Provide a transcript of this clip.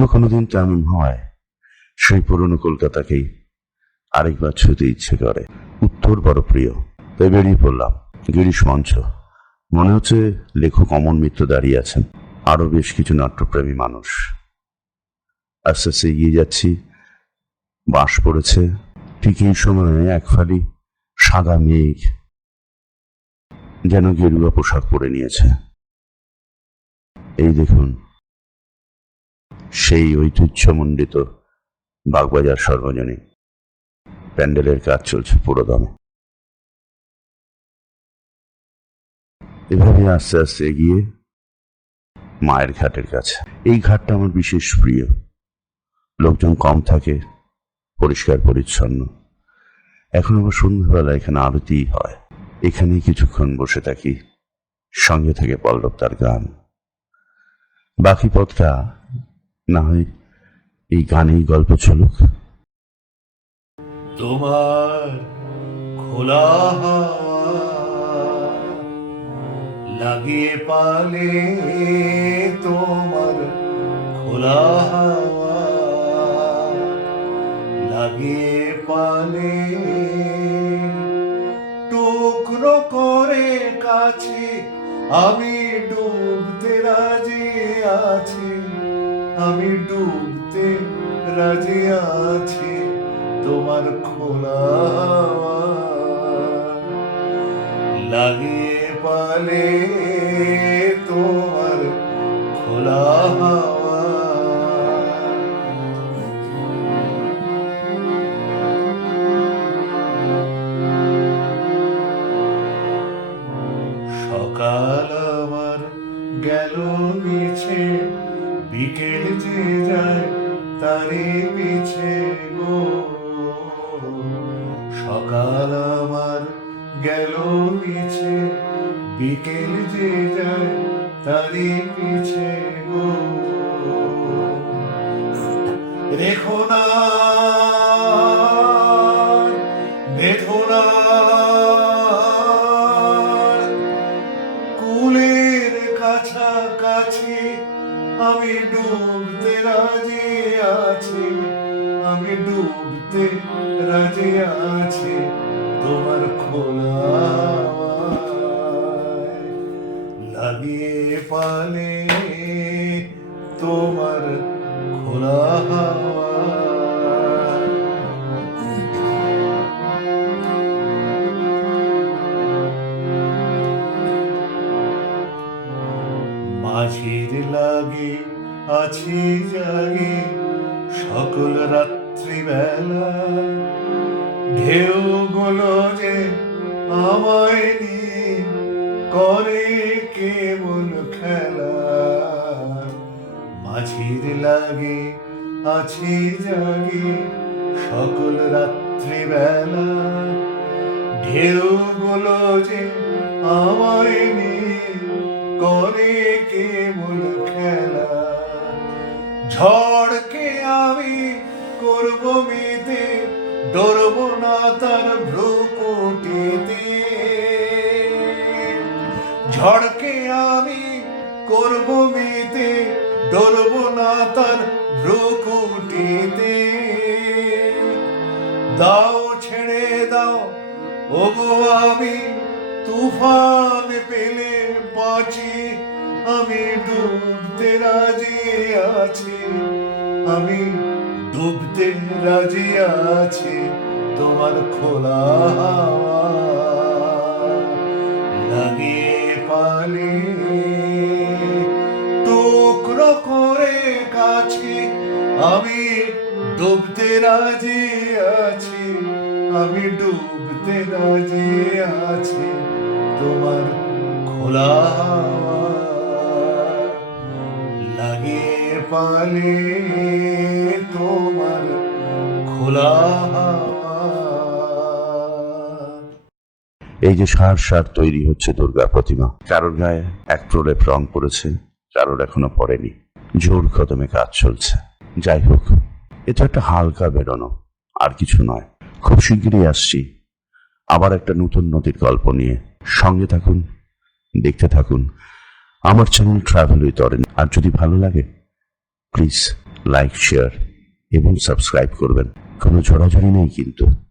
কখনো কোনো দিন তেমন হয়, সেই পুরনো কলকাতাকেই আরেকবার ছুঁতে ইচ্ছে করে। উত্তর বড় প্রিয়, তাই বেরিয়ে পড়লাম গিরিশ মঞ্চ। মনে হচ্ছে লেখক অমন মিত্র দাঁড়িয়ে আছেন আরও বেশ কিছু নাট্যপ্রেমী মানুষ। আস্তে আস্তে এগিয়ে যাচ্ছি, বাঁশ পড়েছে, ঠিক এই সময়ে এক ফালি সাদা মেঘ যেন গেরুয়া পোশাক পরে নিয়েছে। এই দেখুন সেই ঐতিহ্যমণ্ডিত বাগবাজার সর্বজনীন। প্যান্ডেলের কাজ চলছে পুরো দমে এভাবে আস্তে আস্তে এগিয়ে মায়ের ঘাটের কাছে। এই ঘাটটা আমার বিশেষ প্রিয়। লোকজন কম থাকে, পরিষ্কার, পরিচ্ছন্ন। এখন আবার সন্ধ্যাবেলা এখানে আরতি হয়। এখানেই কিছুক্ষণ বসে থাকি, সঙ্গে থেকে পল্লব তার গান। বাকি পথটা না হয় এই গানেই গল্প চলুক। তোমার খোলা লাগিয়ে পালে তোমার খোলা লাগিয়ে পালে টুকরো করে কাছে আমি আমি ডুবতে রাজি আছি তোমার খোলা লাগিয়ে পালে যায় তারি পিছে গো। সকাল আমার গেল পিছে, বিকেল যে যায় তারি পিছে গো। রেখো না ডুবতে রাজি আছি, আমি ডুবতে রাজি আছি তোমার খোলা। লাগিয়ে পালে তোমার খোলা মাঝির লাগে আছি জাগে সকল রাত্রি বেলা ঢেউ গুলো যে আমায় নিয়ে করে কেবল খেলা। মাঝির লাগে আছি জাগে সকল রাত্রি বেলা ঢেউ গুলো যে আমায় নিয়ে করে কেবল খেলা। ঝড়কে আমি করব মিতে, ডরব না তার ভ্রুকুটিতে। ঝড়কে আমি করব মিতে, ডরব না তার ভ্রুকুটিতে। দাও ছেড়ে দাও, ওগো আমি তুফান পেলে বাঁচি, আমি ডুবতে রাজি। আছি, আমি ডুবতে রাজি আছি, তোমার খোলা লাগিয়ে পালে। টুকরো করে কাছে আমি ডুবতে রাজি আছি, আমি ডুবতে রাজি আছি, তোমার খোলা পালে তোমার খোলা এই যে সার সার তৈরি হচ্ছে দুর্গা প্রতিমা। কারোর গায়ে এক প্রলেপ রং পড়েছে, কারোর এখনও পড়েনি। জোর কদমে কাজ চলছে। যাই হোক এটা একটা হালকা বেরোনো, আর কিছু নয়। খুব শিগগিরই আসছি। আবার একটা নতুন নদীর গল্প নিয়ে। সঙ্গে থাকুন, দেখতে থাকুন। আমার চ্যানেল ট্রাভেল উইথ অরেন আর যদি ভালো লাগে প্লিজ লাইক শেয়ার এবং সাবস্ক্রাইব করবেন। কোনো জড়াজড়ি নেই কিন্তু।